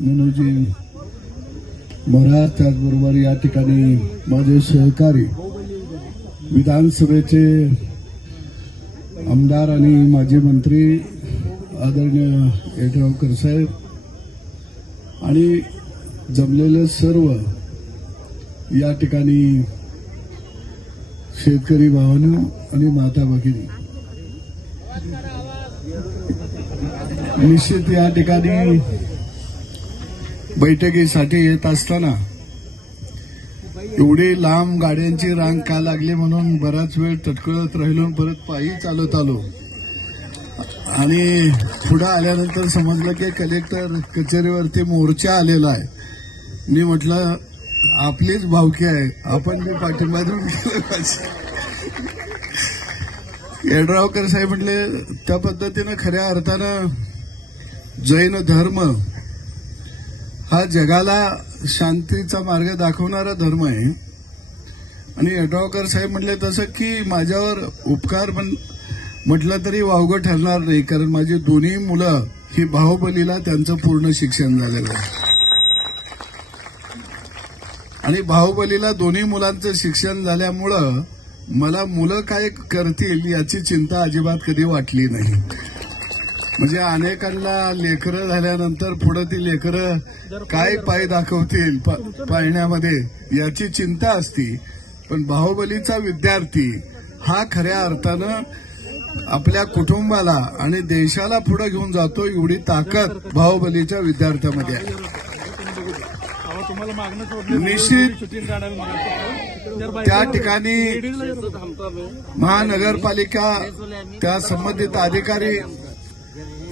मनोजी महाराज त्याचबरोबर या ठिकाणी माझे सहकारी विधानसभेचे आमदार आणि माजी मंत्री आदरणीय येड्रावकर साहेब आणि जमलेले सर्व या ठिकाणी शेतकरी भावांनो आणि माता भगिनी. निश्चित या ठिकाणी बैठकीसाठी येत असताना एवढी लांब गाड्यांची रांग का लागली म्हणून बराच वेळ तटकळत राहिलो परत पायी चालत आलो. आणि पुढे आल्यानंतर समजलं की कलेक्टर कचेरीवरती मोर्चा आलेला आहे. मी म्हटलं आपलीच भावकी आहे. आपण मी पाठिंबा देऊन गेलं पाहिजे. येड्रावकर साहेब म्हटले त्या पद्धतीनं खऱ्या अर्थानं जैन धर्म हा जगाला शांतीचा मार्ग दाखवणारा धर्म आहे. आणि यड्रावकर साहेब म्हटले तसं की माझ्यावर उपकार म्हण म्हटलं तरी वावगं ठरणार नाही कारण माझी दोन्ही मुलं ही बाहुबलीला त्यांचं पूर्ण शिक्षण झालेलं आहे. आणि बाहुबलीला दोन्ही मुलांचं शिक्षण झाल्यामुळं मला मुलं काय करतील याची चिंता अजिबात कधी वाटली नाही. म्हणजे अनेकांना लेकरं झाल्यानंतर पुढे ती लेकरं काय पाय दाखवतील पाळण्यामध्ये याची चिंता असती. पण बाहुबलीचा विद्यार्थी हा खऱ्या अर्थानं आपल्या कुटुंबाला आणि देशाला पुढे घेऊन जातो एवढी ताकद बाहुबलीच्या विद्यार्थ्यामध्ये आहे. निश्चित त्या ठिकाणी महानगरपालिका त्या संबंधित अधिकारी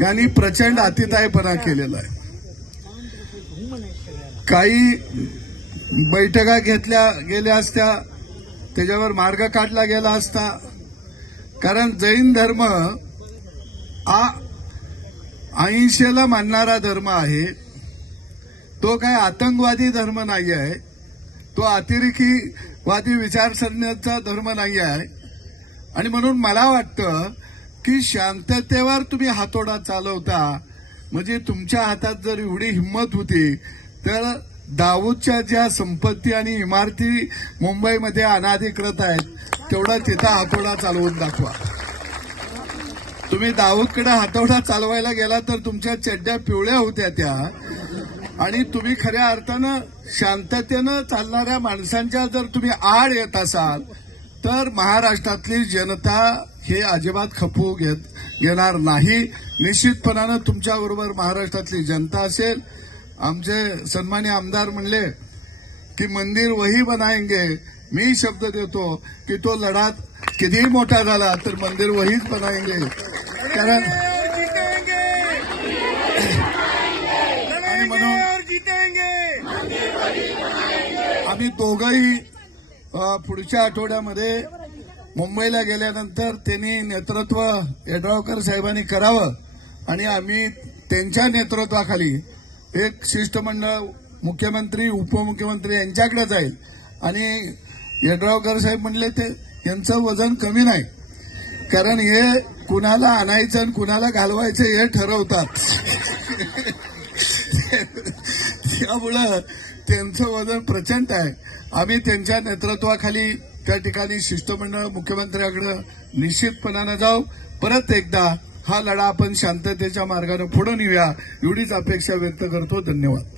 यांनी प्रचंड अतितायपणा केलेला आहे. काही बैठका घेतल्या गेल्या असत्या त्याच्यावर मार्ग काढला गेला असता. कारण जैन धर्म हा अहिंसेला मानणारा धर्म आहे. तो काय आतंकवादी धर्म नाही आहे. तो अतिरेकीवादी विचारसरणीचा धर्म नाही आहे. आणि म्हणून मला वाटतं की शांततेवर तुम्ही हातोडा चालवता. म्हणजे तुमच्या हातात जर एवढी हिंमत होती तर दाऊदच्या ज्या संपत्ती आणि इमारती मुंबईमध्ये अनाधिकृत आहेत तेवढा तिथं हातोडा चालवून दाखवा. तुम्ही दाऊदकडे हातोडा चालवायला गेला तर तुमच्या चड्ड्या पिवळ्या होत्या त्या. आणि तुम्ही खऱ्या अर्थानं शांततेनं चालणाऱ्या माणसांच्या जर तुम्ही आड येत असाल तर महाराष्ट्रातली जनता हे अजिबात खपवू घेत घेणार नाही. निश्चितपणानं तुमच्याबरोबर महाराष्ट्रातली जनता असेल. आमचे सन्मान्य आमदार म्हणले की मंदिर वही बनाएंगे. मी शब्द देतो की तो लढा कितीही मोठा झाला तर मंदिर वहीच बनाएंगे. कारण आणि म्हणून आम्ही दोघंही पुढच्या आठवड्यामध्ये मुंबईला गेल्यानंतर त्यांनी नेतृत्व येड्रावकर साहेबांनी करावं. आणि आम्ही त्यांच्या नेतृत्वाखाली एक शिष्टमंडळ मुख्यमंत्री उपमुख्यमंत्री यांच्याकडे जाईल. आणि येड्रावकर साहेब म्हणले ते यांचं वजन कमी नाही. कारण हे कुणाला आणायचं आणि कुणाला घालवायचं हे ठरवतात. त्यामुळं त्यांचं वजन प्रचंड आहे. आम्ही त्यांच्या नेतृत्वाखाली त्या ठिकाणी शिष्टमंडळ मुख्यमंत्र्याकडे निश्चितपणानं जाऊ. परत एकदा हा लढा आपण शांततेच्या मार्गाने पुढे नेऊया. एवढीच अपेक्षा व्यक्त करतो. धन्यवाद.